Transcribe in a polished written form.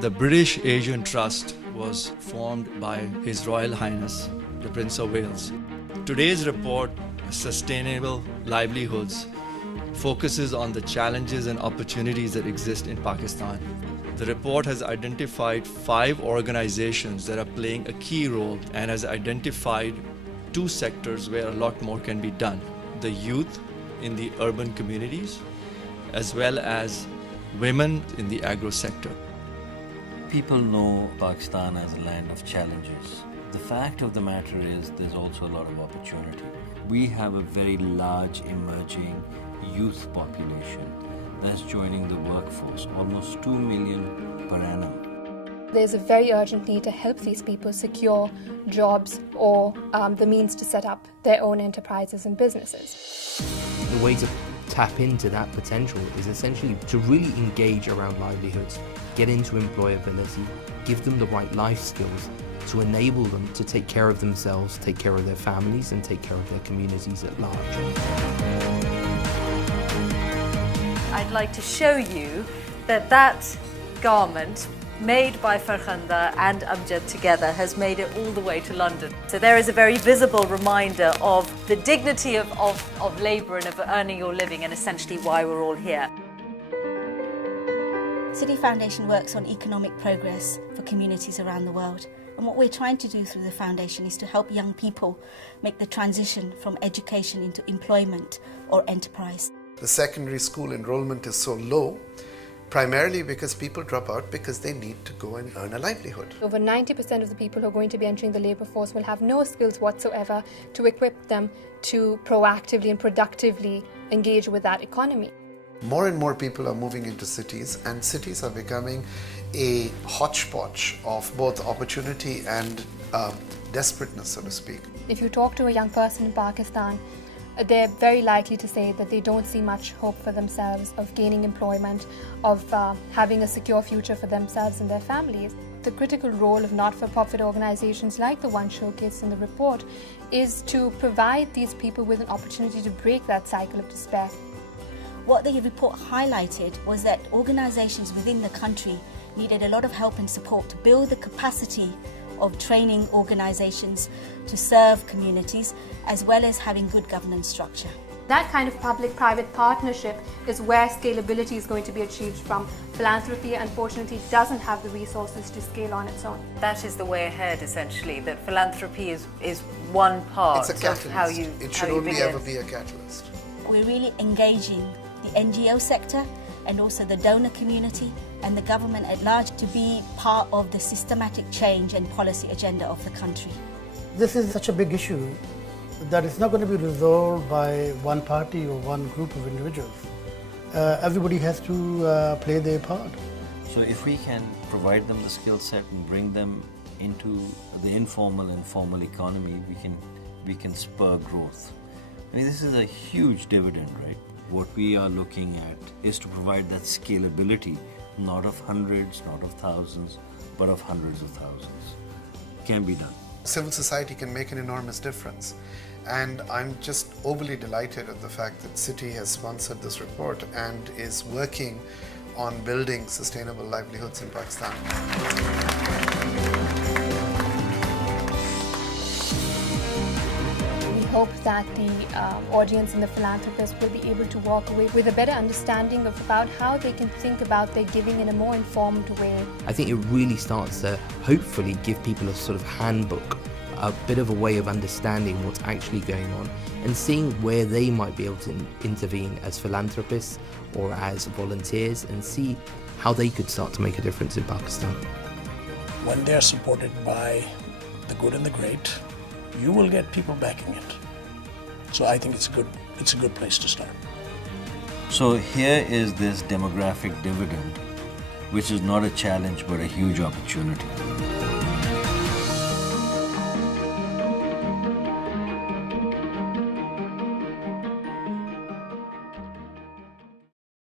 The British Asian Trust was formed by His Royal Highness, the Prince of Wales. Today's report, Sustainable Livelihoods, focuses on the challenges and opportunities that exist in Pakistan. The report has identified 5 organizations that are playing a key role and has identified 2 sectors where a lot more can be done. The youth in the urban communities, as well as women in the agro sector. People know Pakistan as a land of challenges. The fact of the matter is there's also a lot of opportunity. We have a very large emerging youth population that's joining the workforce, almost 2 million per annum. There's a very urgent need to help these people secure jobs or the means to set up their own enterprises and businesses. The way to tap into that potential is essentially to really engage around livelihoods, get into employability, give them the right life skills to enable them to take care of themselves, take care of their families, and take care of their communities at large. I'd like to show you that garment made by Farkhanda and Amjad together has made it all the way to London. So there is a very visible reminder of the dignity of labour and of earning your living, and essentially why we're all here. Citi Foundation works on economic progress for communities around the world. And what we're trying to do through the foundation is to help young people make the transition from education into employment or enterprise. The secondary school enrollment is so low, primarily because people drop out because they need to go and earn a livelihood. Over 90% of the people who are going to be entering the labour force will have no skills whatsoever to equip them to proactively and productively engage with that economy. More and more people are moving into cities, and cities are becoming a hodgepodge of both opportunity and desperateness, so to speak. If you talk to a young person in Pakistan, they're very likely to say that they don't see much hope for themselves of gaining employment, of having a secure future for themselves and their families. The critical role of not-for-profit organizations like the one showcased in the report is to provide these people with an opportunity to break that cycle of despair. What the report highlighted was that organizations within the country needed a lot of help and support to build the capacity of training organizations to serve communities, as well as having good governance structure. That kind of public-private partnership is where scalability is going to be achieved from. Philanthropy, unfortunately, doesn't have the resources to scale on its own. That is the way ahead, essentially, that philanthropy is one part It's a catalyst. of how you It should only ever be a catalyst. We're really engaging the NGO sector and also the donor community and the government at large to be part of the systematic change and policy agenda of the country. This is such a big issue that it's not going to be resolved by one party or one group of individuals. Everybody has to play their part. So if we can provide them the skill set and bring them into the informal and formal economy, we can spur growth. I mean, this is a huge dividend, right? What we are looking at is to provide that scalability, not of hundreds, not of thousands, but of hundreds of thousands. It can be done. Civil society can make an enormous difference. And I'm just overly delighted at the fact that Citi has sponsored this report and is working on building sustainable livelihoods in Pakistan. We hope that the audience and the philanthropists will be able to walk away with a better understanding of about how they can think about their giving in a more informed way. I think it really starts to hopefully give people a sort of handbook, a bit of a way of understanding what's actually going on and seeing where they might be able to intervene as philanthropists or as volunteers and see how they could start to make a difference in Pakistan. When they're supported by the good and the great, you will get people backing it. So I think it's a good place to start. So here is this demographic dividend, which is not a challenge but a huge opportunity.